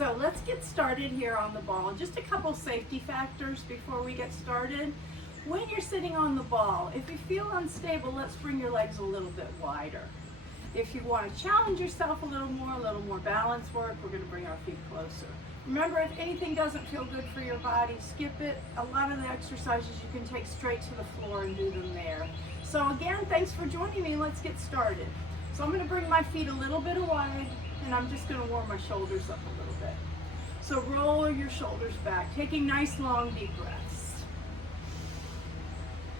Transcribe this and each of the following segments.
So let's get started here on the ball. Just a couple safety factors before we get started. When you're sitting on the ball, if you feel unstable, let's bring your legs a little bit wider. If you want to challenge yourself a little more balance work, we're going to bring our feet closer. Remember, if anything doesn't feel good for your body, skip it. A lot of the exercises you can take straight to the floor and do them there. So again, thanks for joining me. Let's get started. So I'm going to bring my feet a little bit wide, and I'm just going to warm my shoulders up a little bit. So roll your shoulders back, taking nice long deep breaths.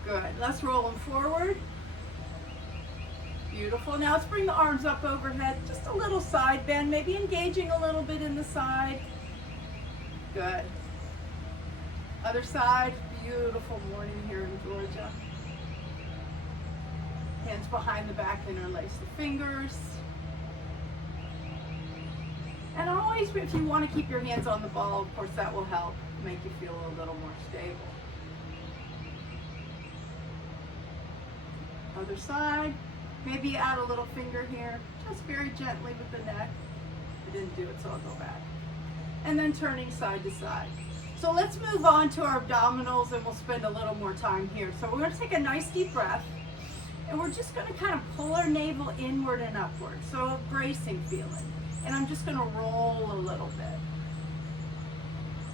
Good. Let's roll them forward. Beautiful. Now let's bring the arms up overhead, just a little side bend, maybe engaging a little bit in the side. Good. Other side. Beautiful morning here in Georgia. Hands behind the back, interlace the fingers. And always, if you want to keep your hands on the ball, of course, that will help make you feel a little more stable. Other side. Maybe add a little finger here, just very gently with the neck. I didn't do it, so I'll go back. And then turning side to side. So let's move on to our abdominals, and we'll spend a little more time here. So we're going to take a nice deep breath, and we're just going to kind of pull our navel inward and upward. So a bracing feeling. And I'm just going to roll a little bit.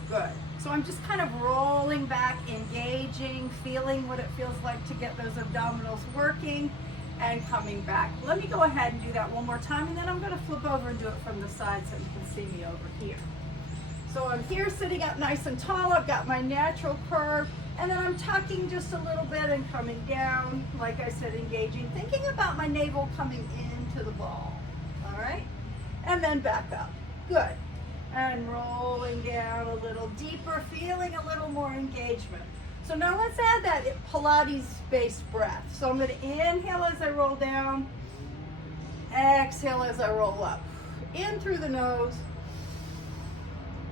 Good. So I'm just kind of rolling back, engaging, feeling what it feels like to get those abdominals working, and coming back. Let me go ahead and do that one more time, and then I'm going to flip over and do it from the side so you can see me over here. So I'm here sitting up nice and tall. I've got my natural curve, and then I'm tucking just a little bit and coming down, like I said, engaging, thinking about my navel coming into the ball. All right? And then back up. Good. And rolling down a little deeper, feeling a little more engagement. So now let's add that Pilates-based breath. So I'm going to inhale as I roll down, exhale as I roll up. In through the nose,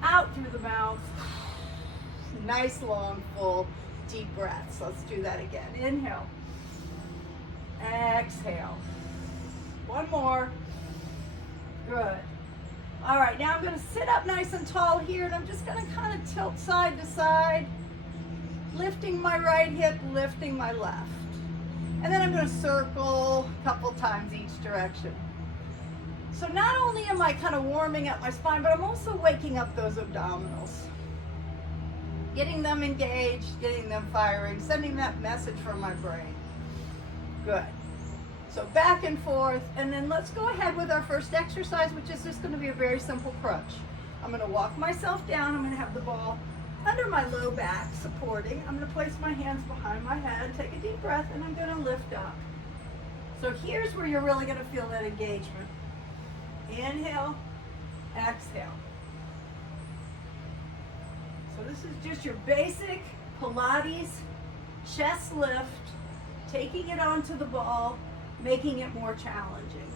out through the mouth. Nice, long, full, deep breaths. Let's do that again. Inhale, exhale. One more. Good. All right, now I'm going to sit up nice and tall here, and I'm just going to kind of tilt side to side. Lifting my right hip, lifting my left. And then I'm going to circle a couple times each direction. So not only am I kind of warming up my spine, but I'm also waking up those abdominals. Getting them engaged, getting them firing, sending that message from my brain. Good. So back and forth, and then let's go ahead with our first exercise, which is just going to be a very simple crunch. I'm going to walk myself down. I'm going to have the ball under my low back, supporting. I'm going to place my hands behind my head, take a deep breath, and I'm going to lift up. So here's where you're really going to feel that engagement. Inhale, exhale. So this is just your basic Pilates chest lift, taking it onto the ball, making it more challenging.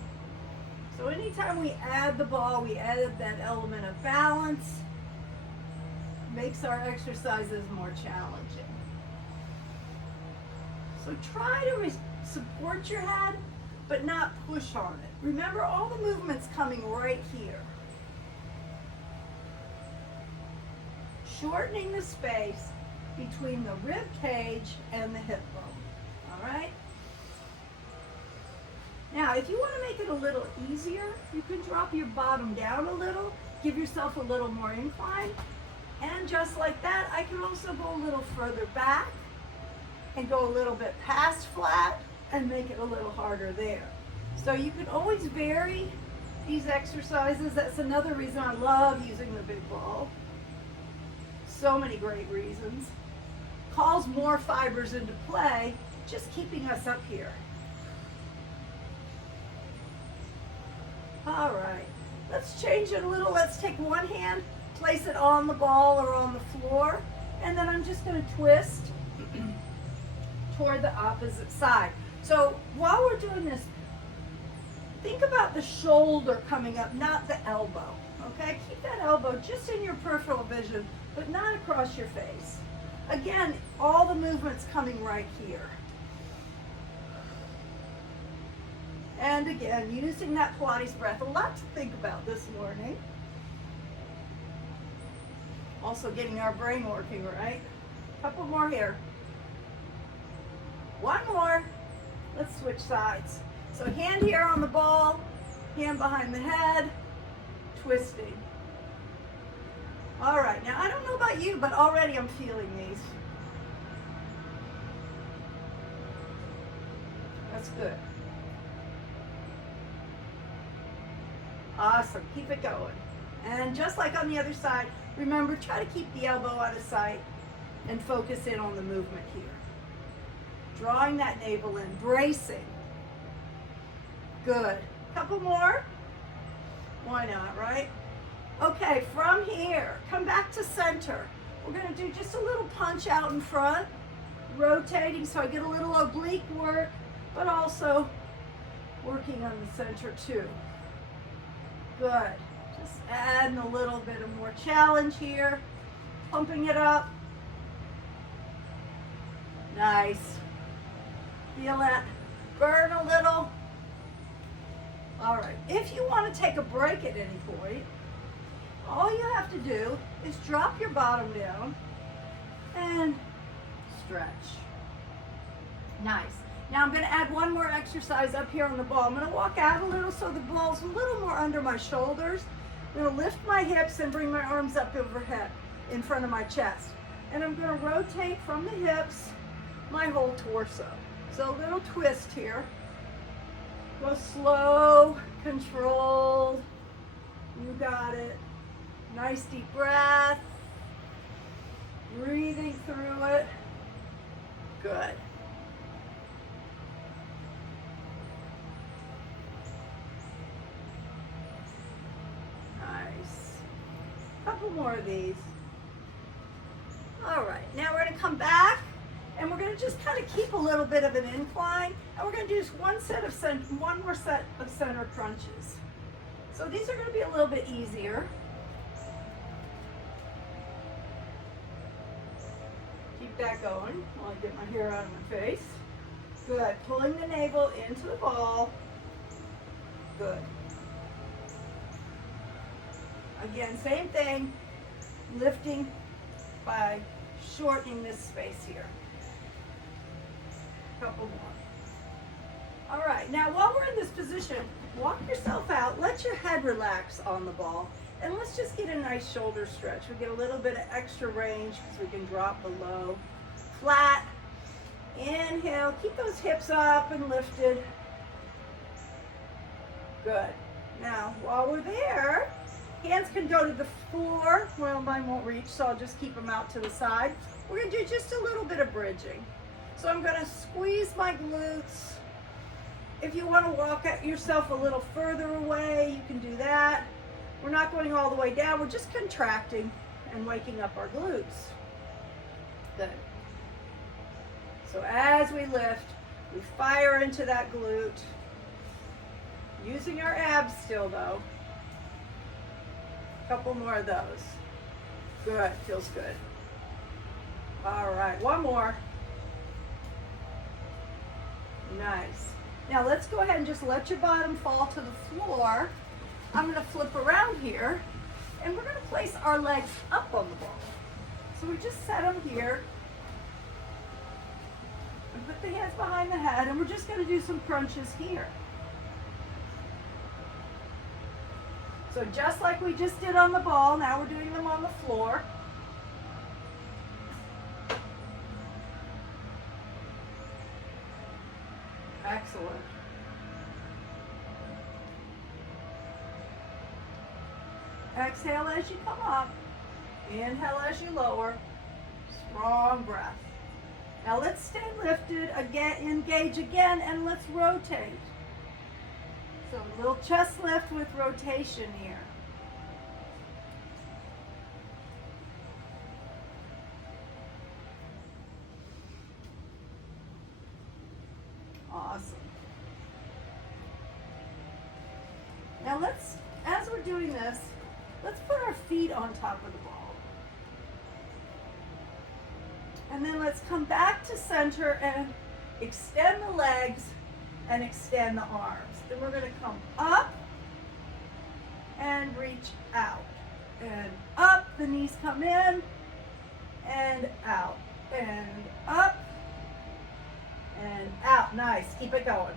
So anytime we add the ball, we add that element of balance, makes our exercises more challenging. So try to support your head, but not push on it. Remember, all the movement's coming right here. Shortening the space between the rib cage and the hip bone. All right? Now, if you want to make it a little easier, you can drop your bottom down a little, give yourself a little more incline. And just like that, I can also go a little further back and go a little bit past flat and make it a little harder there. So you can always vary these exercises. That's another reason I love using the big ball. So many great reasons. Calls more fibers into play, just keeping us up here. All right, let's change it a little. Let's take one hand, place it on the ball or on the floor, and then I'm just going to twist toward the opposite side. So while we're doing this, think about the shoulder coming up, not the elbow, okay? Keep that elbow just in your peripheral vision, but not across your face. Again, all the movement's coming right here. And again, using that Pilates breath, a lot to think about this morning. Also getting our brain working, right? Couple more here. One more. Let's switch sides. So hand here on the ball, hand behind the head, twisting. All right, now I don't know about you, but already I'm feeling these. That's good. Awesome, keep it going. And just like on the other side, remember, try to keep the elbow out of sight and focus in on the movement here. Drawing that navel in, bracing. Good. Couple more. Why not, right? Okay, from here, come back to center. We're going to do just a little punch out in front, rotating so I get a little oblique work, but also working on the center too. Good. Just adding a little bit of more challenge here, pumping it up. Nice. Feel that burn a little. All right, if you want to take a break at any point, all you have to do is drop your bottom down and stretch. Nice. Now I'm going to add one more exercise up here on the ball. I'm going to walk out a little so the ball's a little more under my shoulders. I'm going to lift my hips and bring my arms up overhead in front of my chest. And I'm going to rotate from the hips my whole torso. So a little twist here. Go slow, controlled. You got it. Nice deep breath. Breathing through it. Good. Nice. Couple more of these. All right, now we're going to come back and we're going to just kind of keep a little bit of an incline, and we're going to do just one more set of center crunches. So these are going to be a little bit easier. Keep that going while I get my hair out of my face. Good. Pulling the navel into the ball. Good. Again, same thing. Lifting by shortening this space here. Couple more. All right, now while we're in this position, walk yourself out, let your head relax on the ball, and let's just get a nice shoulder stretch. We get a little bit of extra range because we can drop below. Flat. Inhale, keep those hips up and lifted. Good. Now, while we're there, hands can go to the floor. Well, mine won't reach, so I'll just keep them out to the side. We're going to do just a little bit of bridging. So I'm going to squeeze my glutes. If you want to walk yourself a little further away, you can do that. We're not going all the way down. We're just contracting and waking up our glutes. Good. So as we lift, we fire into that glute. Using our abs still though. Couple more of those. Good, feels good. All right, one more. Nice. Now let's go ahead and just let your bottom fall to the floor. I'm going to flip around here and we're going to place our legs up on the ball. So we just set them here and put the hands behind the head, and we're just going to do some crunches here. So just like we just did on the ball, now we're doing them on the floor. Excellent. Exhale as you come up. Inhale as you lower. Strong breath. Now let's stay lifted, again, engage again, and let's rotate. So a little chest lift with rotation here. Awesome. Now let's, as we're doing this, let's put our feet on top of the ball. And then let's come back to center and extend the legs and extend the arms. Then we're going to come up and reach out and up the knees come in and out and up and out. Nice. Keep it going.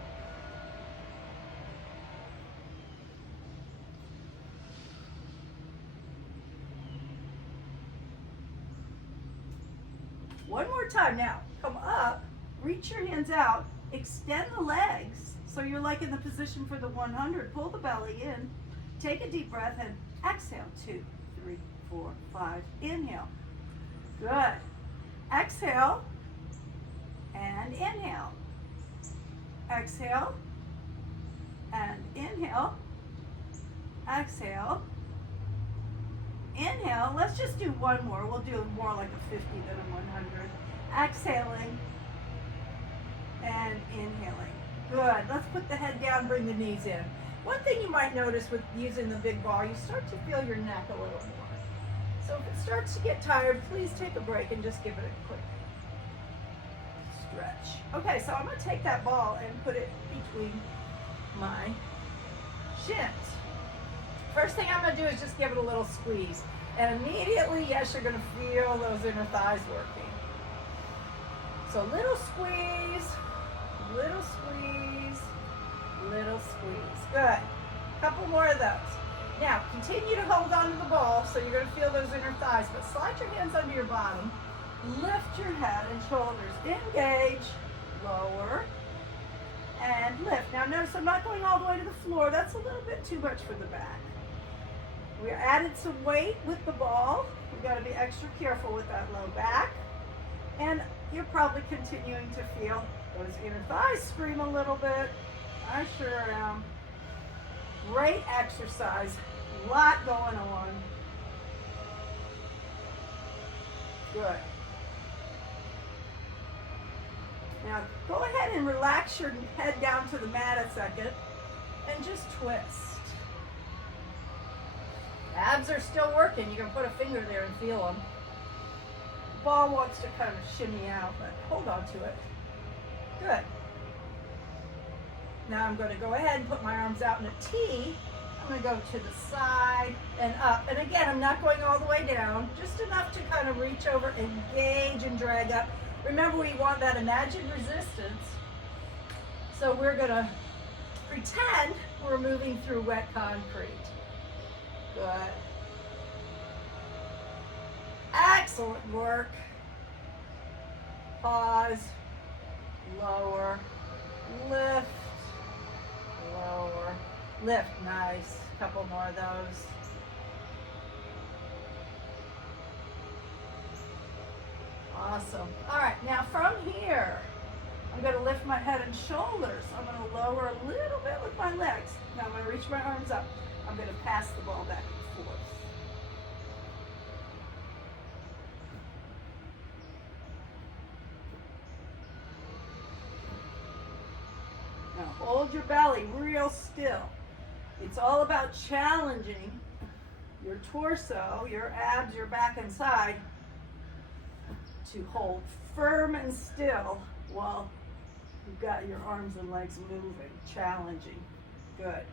One more time. Now, come up, reach your hands out, extend the legs so you're like in the position for the 100. Pull the belly in, take a deep breath, and exhale. 2, 3, 4, 5. Inhale. Good. Exhale and inhale. Exhale and inhale. Exhale. Inhale. Let's just do one more. We'll do more like a 50 than a 100. Exhaling and inhaling. Good. Let's put the head down, bring the knees in. One thing you might notice with using the big ball, you start to feel your neck a little more. So if it starts to get tired, please take a break and just give it a quick stretch. Okay, so I'm going to take that ball and put it between my shins. First thing I'm going to do is just give it a little squeeze. And immediately, yes, you're going to feel those inner thighs working. So little squeeze, little squeeze, little squeeze. Good. Couple more of those. Now, continue to hold on to the ball, so you're going to feel those inner thighs, but slide your hands under your bottom. Lift your head and shoulders. Engage, lower, and lift. Now notice I'm not going all the way to the floor. That's a little bit too much for the back. We added some weight with the ball. We've got to be extra careful with that low back. And you're probably continuing to feel those inner thighs scream a little bit. I sure am. Great exercise. A lot going on. Good. Now go ahead and relax your head down to the mat a second and just twist. Abs are still working. You can put a finger there and feel them. The ball wants to kind of shimmy out, but hold on to it. Good. Now I'm going to go ahead and put my arms out in a T. I'm going to go to the side and up. And again, I'm not going all the way down, just enough to kind of reach over, engage, and drag up. Remember, we want that imagined resistance. So we're going to pretend we're moving through wet concrete. Good. Excellent work. Pause. Lower. Lift. Lower. Lift. Nice. Couple more of those. Awesome. All right, now from here, I'm going to lift my head and shoulders. I'm going to lower a little bit with my legs. Now I'm going to reach my arms up. I'm going to pass the ball back and forth. Now hold your belly real still. It's all about challenging your torso, your abs, your back and side to hold firm and still while you've got your arms and legs moving, challenging. Good.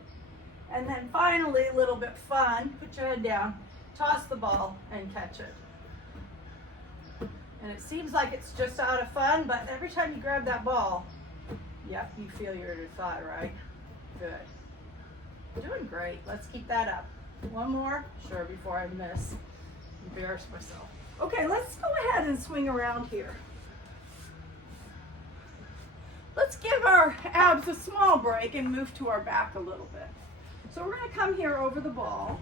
And then finally, a little bit fun, put your head down, toss the ball and catch it. And it seems like it's just out of fun, but every time you grab that ball, yep, you feel your inner thigh, right? Good. Doing great. Let's keep that up. One more? Sure, before I embarrass myself. Okay, let's go ahead and swing around here. Let's give our abs a small break and move to our back a little bit. So we're going to come here over the ball.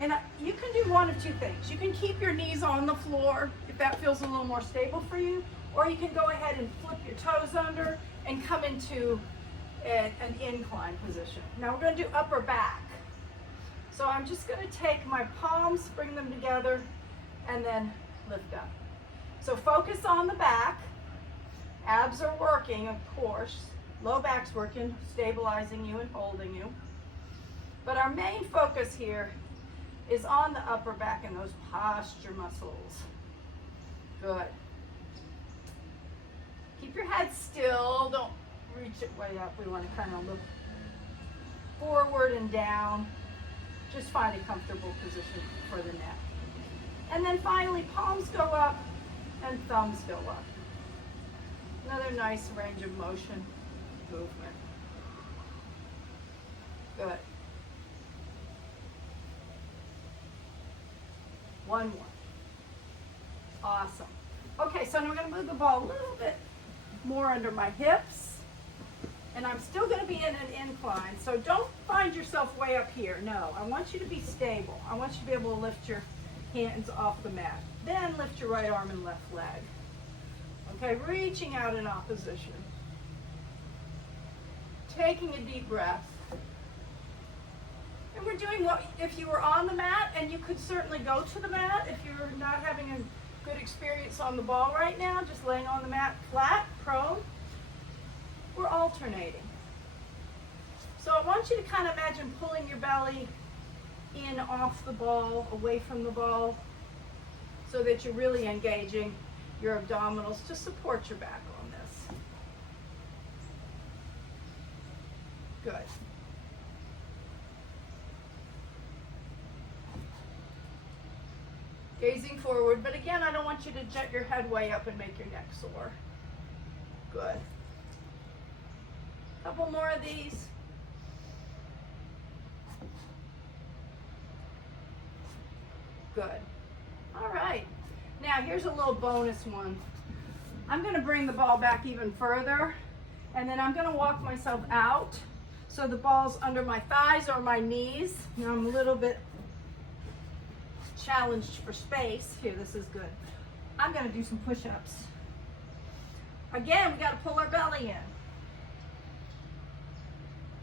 And you can do one of two things. You can keep your knees on the floor if that feels a little more stable for you, or you can go ahead and flip your toes under and come into an incline position. Now we're going to do upper back. So I'm just going to take my palms, bring them together, and then lift up. So focus on the back. Abs are working, of course. Low back's working, stabilizing you and holding you. But our main focus here is on the upper back and those posture muscles. Good. Keep your head still. Don't reach it way up. We want to kind of look forward and down. Just find a comfortable position for the neck. And then finally, palms go up and thumbs go up. Another nice range of motion movement. Good. One more. Awesome. Okay, so now I'm going to move the ball a little bit more under my hips. And I'm still going to be in an incline, so don't find yourself way up here. No, I want you to be stable. I want you to be able to lift your hands off the mat. Then lift your right arm and left leg. Okay, reaching out in opposition. Taking a deep breath. And we're doing what if you were on the mat, and you could certainly go to the mat if you're not having a good experience on the ball right now, just laying on the mat flat, prone. We're alternating. So I want you to kind of imagine pulling your belly in off the ball, away from the ball, so that you're really engaging your abdominals to support your back on this. Good. Gazing forward, but again, I don't want you to jet your head way up and make your neck sore. Good. Couple more of these. Good. All right. Now here's a little bonus one. I'm going to bring the ball back even further, and then I'm going to walk myself out so the ball's under my thighs or my knees. Now I'm a little bit challenged for space. Here, this is good. I'm going to do some push-ups. Again, we got to pull our belly in.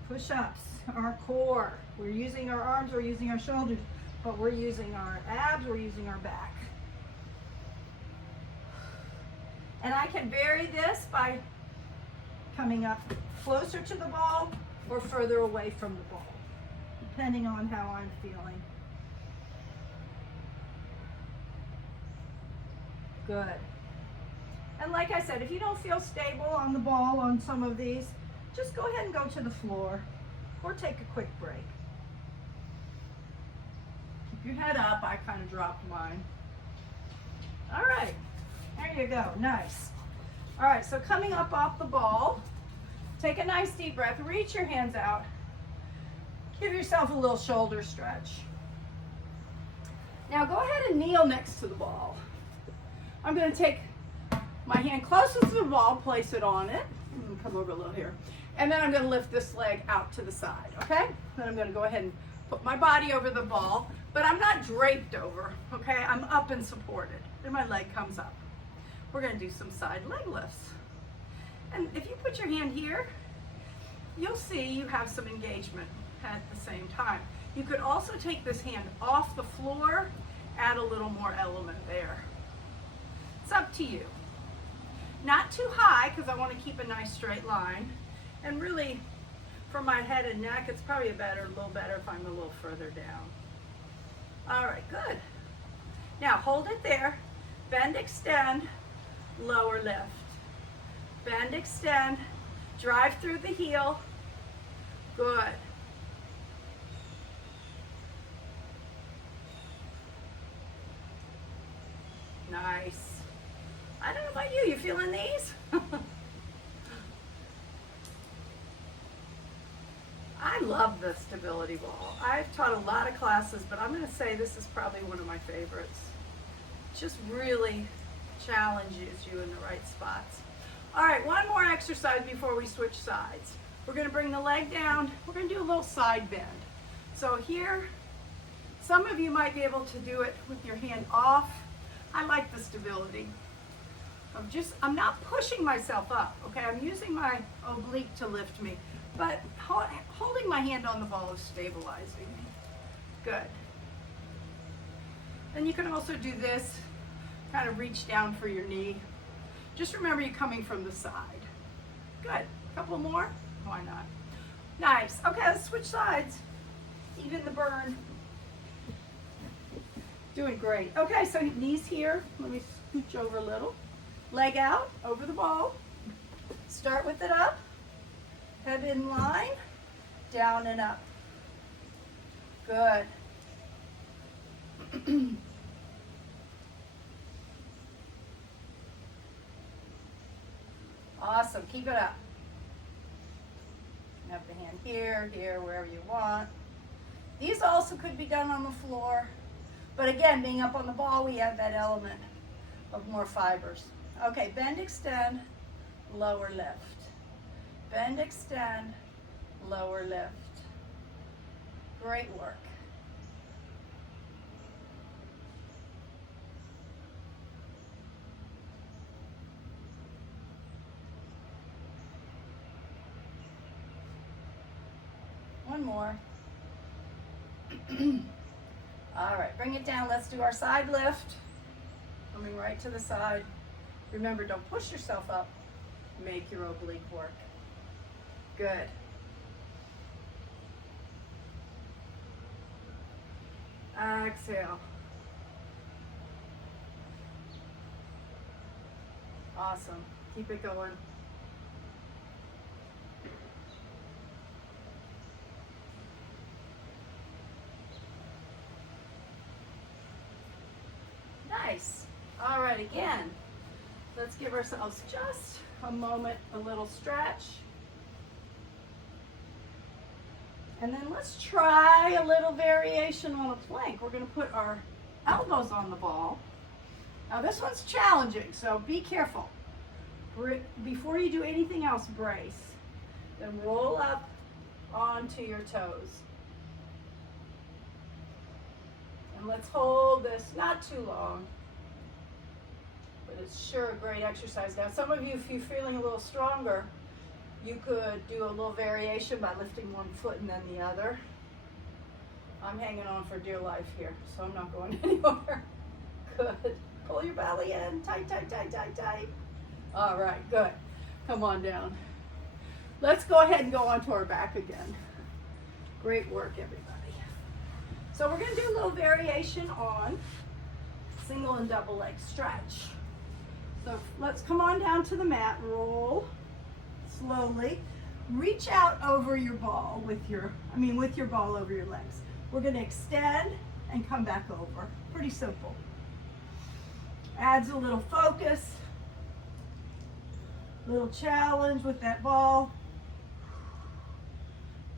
Push-ups, our core. We're using our arms, we're using our shoulders, but we're using our abs, we're using our back. And I can vary this by coming up closer to the ball or further away from the ball, depending on how I'm feeling. Good. And like I said, if you don't feel stable on the ball on some of these, just go ahead and go to the floor or take a quick break. Keep your head up. I kind of dropped mine. All right, there you go, nice. All right, so coming up off the ball, take a nice deep breath, reach your hands out. Give yourself a little shoulder stretch. Now go ahead and kneel next to the ball. I'm gonna take my hand closest to the ball, place it on it. Come over a little here. And then I'm going to lift this leg out to the side, okay? Then I'm going to go ahead and put my body over the ball, but I'm not draped over, okay? I'm up and supported. Then my leg comes up. We're going to do some side leg lifts. And if you put your hand here, you'll see you have some engagement at the same time. You could also take this hand off the floor, add a little more element there. It's up to you. Not too high, because I want to keep a nice straight line. And really, for my head and neck, it's probably a little better if I'm a little further down. All right, good. Now hold it there. Bend, extend, lower lift. Bend, extend, drive through the heel. Good. Nice. I don't know about you. You feeling these? I love the stability ball. I've taught a lot of classes, but I'm going to say this is probably one of my favorites. Just really challenges you in the right spots. All right, one more exercise before we switch sides. We're going to bring the leg down. We're going to do a little side bend. So here, some of you might be able to do it with your hand off. I like the stability. I'm not pushing myself up, okay? I'm using my oblique to lift me, but holding my hand on the ball is stabilizing me. Good. Then you can also do this, kind of reach down for your knee. Just remember you're coming from the side. Good. Couple more? Why not? Nice. Okay, let's switch sides. Even the burn. Doing great. Okay, so knees here. Let me scooch over a little. Leg out, over the ball. Start with it up. Head in line. Down and up. Good. Awesome, keep it up. You have the hand here, here, wherever you want. These also could be done on the floor, but again, being up on the ball, we add that element of more fibers. Okay, bend, extend, lower lift. Bend, extend, lower lift. Great work. One more. All right, bring it down. Let's do our side lift. Coming right to the side. Remember, don't push yourself up. Make your oblique work. Good. Exhale. Awesome. Keep it going. Nice. All right, again, let's give ourselves just a moment, a little stretch. And then let's try a little variation on a plank. We're going to put our elbows on the ball. Now this one's challenging, so be careful. Before you do anything else, brace. Then roll up onto your toes. And let's hold this not too long, but it's sure a great exercise. Now some of you, if you're feeling a little stronger, you could do a little variation by lifting one foot and then the other. I'm hanging on for dear life here, so I'm not going anywhere. Good. Pull your belly in. Tight, tight, tight, tight, tight. All right, good. Come on down. Let's go ahead and go onto our back again. Great work, everybody. So we're going to do a little variation on single and double leg stretch. So let's come on down to the mat. Roll slowly. Reach out over your ball with your ball over your legs. We're going to extend and come back over. Pretty simple. Adds a little focus, little challenge with that ball.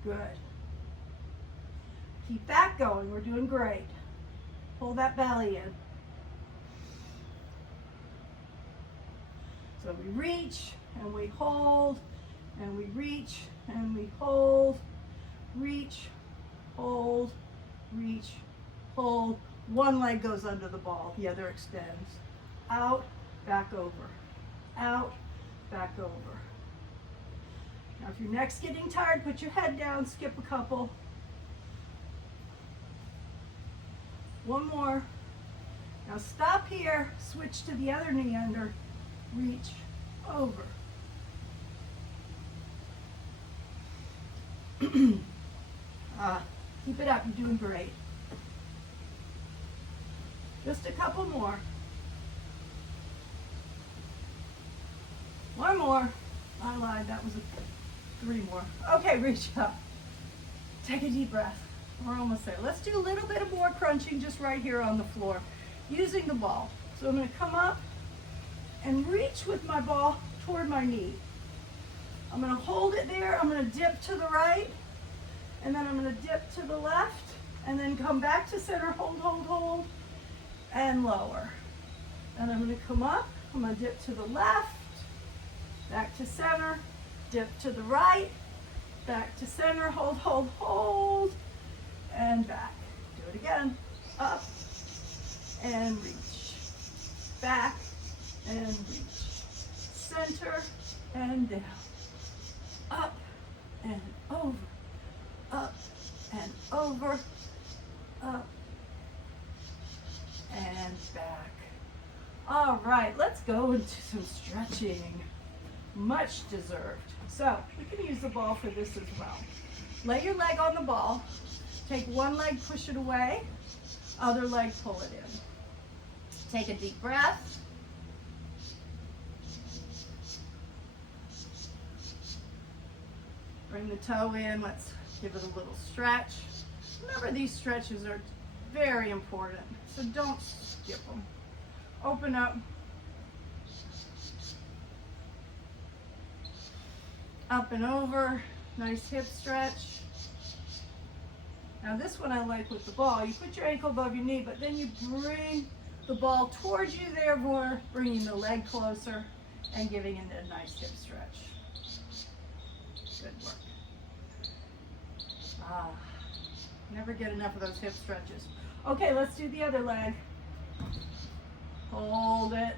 Good. Keep that going. We're doing great. Pull that belly in. So we reach and we hold and we reach and we hold, reach, hold, reach, hold. One leg goes under the ball, the other extends. Out, back over. Out, back over. Now if your neck's getting tired, put your head down, skip a couple. One more. Now stop here, switch to the other knee under, reach over. Keep it up, you're doing great. Just a couple more. One more. I lied, that was 3 more. Okay, reach up. Take a deep breath. We're almost there. Let's do a little bit of more crunching just right here on the floor using the ball. So I'm going to come up and reach with my ball toward my knee. I'm going to hold it there. I'm going to dip to the right, and then I'm going to dip to the left, and then come back to center, hold, hold, hold, and lower. And I'm going to come up. I'm going to dip to the left, back to center, dip to the right, back to center, hold, hold, hold, and back. Do it again. Up and reach. Back and reach. Center and down. Up and over. Up and over. Up and back. All right, let's go into some stretching. Much deserved. So we can use the ball for this as well. Lay your leg on the ball. Take one leg, push it away. Other leg, pull it in. Take a deep breath. Bring the toe in. Let's give it a little stretch. Remember, these stretches are very important, so don't skip them. Open up. Up and over, nice hip stretch. Now this one I like with the ball. You put your ankle above your knee, but then you bring the ball towards you, therefore bringing the leg closer and giving it a nice hip stretch. Good work. Ah, never get enough of those hip stretches. Okay, let's do the other leg. Hold it.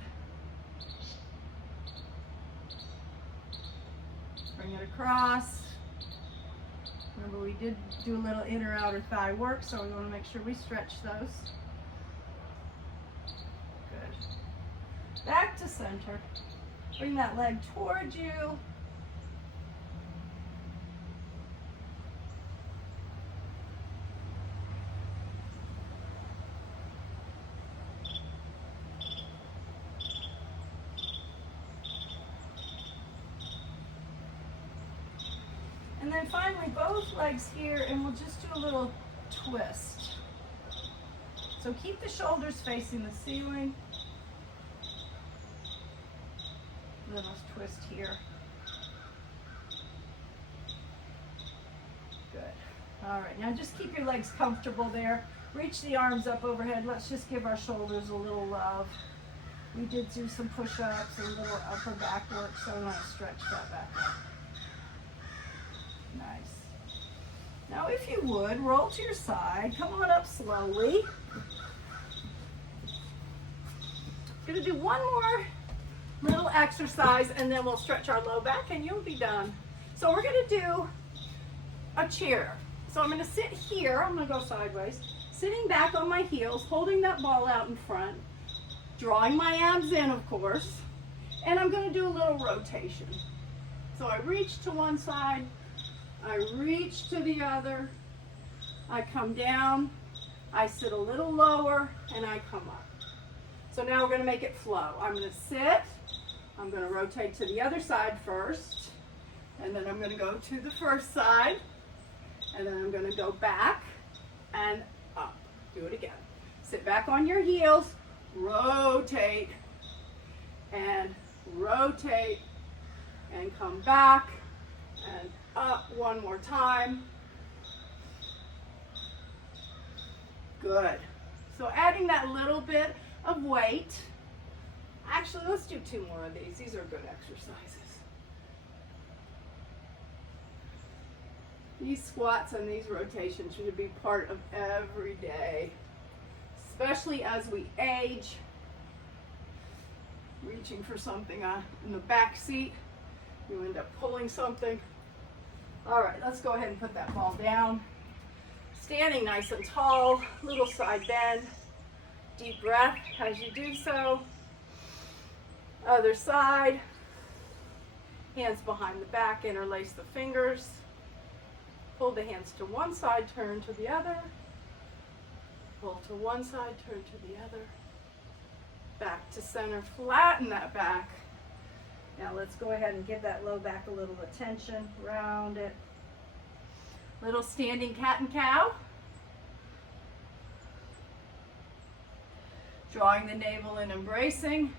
Bring it across. Remember, we did do a little inner outer thigh work, so we want to make sure we stretch those. Good. Back to center. Bring that leg towards you. And then finally, both legs here, and we'll just do a little twist. So keep the shoulders facing the ceiling. And then let's twist here. Good. All right, now just keep your legs comfortable there. Reach the arms up overhead. Let's just give our shoulders a little love. We did do some push-ups and a little upper back work, so we want to stretch that back up. Nice. Now if you would, roll to your side. Come on up slowly. Gonna do one more little exercise and then we'll stretch our low back and you'll be done. So we're gonna do a chair. So I'm gonna sit here, I'm gonna go sideways, sitting back on my heels, holding that ball out in front, drawing my abs in, of course, and I'm gonna do a little rotation. So I reach to one side, I reach to the other, I come down, I sit a little lower, and I come up. So now we're going to make it flow. I'm going to sit, I'm going to rotate to the other side first, and then I'm going to go to the first side, and then I'm going to go back and up. Do it again. Sit back on your heels, rotate, and come back, and up one more time. Good. So adding that little bit of weight. Actually, let's do 2 more of these. These are good exercises. These squats and these rotations should be part of every day, especially as we age. Reaching for something in the back seat, you end up pulling something. All right, let's go ahead and put that ball down. Standing nice and tall, little side bend. Deep breath as you do so. Other side. Hands behind the back, interlace the fingers. Pull the hands to one side, turn to the other. Pull to one side, turn to the other. Back to center, flatten that back. Now let's go ahead and give that low back a little attention, round it. Little standing cat and cow. Drawing the navel in, embracing.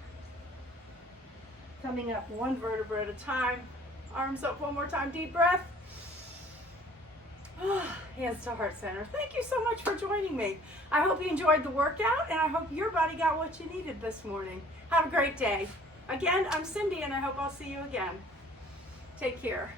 Coming up one vertebra at a time. Arms up one more time, deep breath. Hands to heart center. Thank you so much for joining me. I hope you enjoyed the workout and I hope your body got what you needed this morning. Have a great day. Again, I'm Cindy and I hope I'll see you again. Take care.